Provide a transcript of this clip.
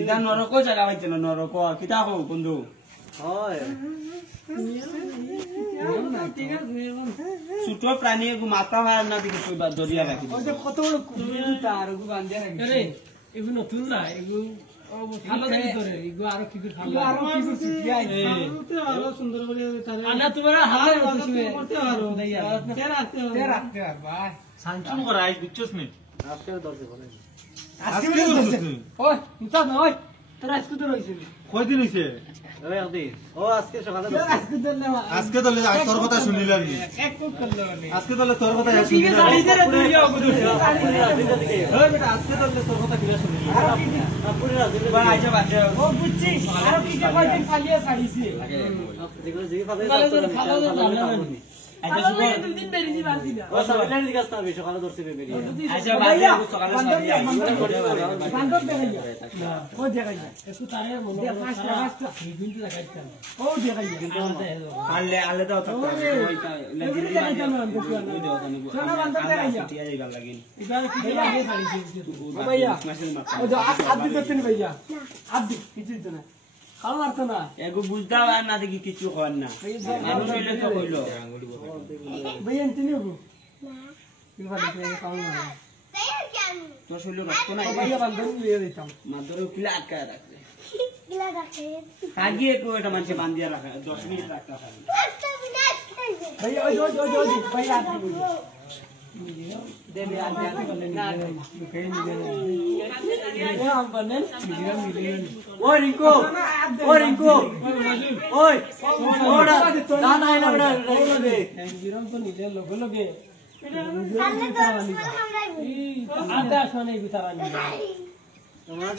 ইদা নরক জায়গা পাইছে না নরক কিতা হো বন্ধু হয় ছোট প্রাণী মাথা হয় না দিকে কইবা দরিয়া রাখি কত বড় কুমির তার ওগু বান্ধে রাখি আরে এগুলো নতুন না এগুলো ভালো দিন ধরে এগুলো আরো কি করে ভালো আরো কি করছি পিয়াই আরো সুন্দর করে তারে আনা তোমার হাতে করতে পারো তে রাখতে ভাই সাংচুম করাই বুঝছস নি আজকে দরজা বলে আজকে বলছিস ওই নিতা নয় তোর আজকে তো রইছিস কয়দিন হইছে ওই আদি ও আজকে সকালে আজকে তো না আজকে তো তোর কথা শুনিলাম নি এক কোট করলো নি আজকে তো তোর কথা ঠিক আছে শাড়ি দে তুই যাও বুঝু ওই বেটা আজকে তো তোর কথা কিলা শুনিলাম পুরো রাতে আইজা বাজে ও বুঝছি আর কি যে কয়দিন খালিয়া ছাড়িছি দেখো যে ফাদে ভালো করে ভালো করে আইজা ভালো সুবল করে দিন বেরিয়ে দিবা দিবা ও সকালে দিকে আসতে হবে সকালে দরজা বেরিয়ে আইজা বাজে সকালে সবই আই বান্দর দেখাইয়া ও দেখাইয়া একটু তারে মনে হয় পাঁচটা কিন্তু দেখাইতা ও দেখাইয়া আলে আলে দাও তো লাগি সোনা বান্দর দেখাইয়া টিয়া যাইবা লাগিন এবার কি লাগে ছাড়িছি ভাইয়া ও যা আদি দেখতেন ভাইয়া আদি কিছু তো না খাও আর তো না এগো বুঝদা না দেখি কিছু হন না মানুষ হইলে তো হইলো ভাইয়া এনতে নিও না কি ভালো করে খাও না তো শৈল রক্ত নাই ভাইয়া বান্দর নিয়ে দিতাম মাদরে কিলা আটকায় রাখলে আগে একটু এটা মানুষে বান্ধিয়া রাখা 10 মিনিট রাখতে হয় ভাইয়া ওই ওই ভাইয়া আদি দেবে আদি আদি করলে না কই নিবে না আম বনেন মিলিয়ন ওই রিঙ্কু ওই ওড়া না না না বড় রে মিলিয়ন তো নিলে লগে লগে আদা শোনে বিতারা নিবে তোমার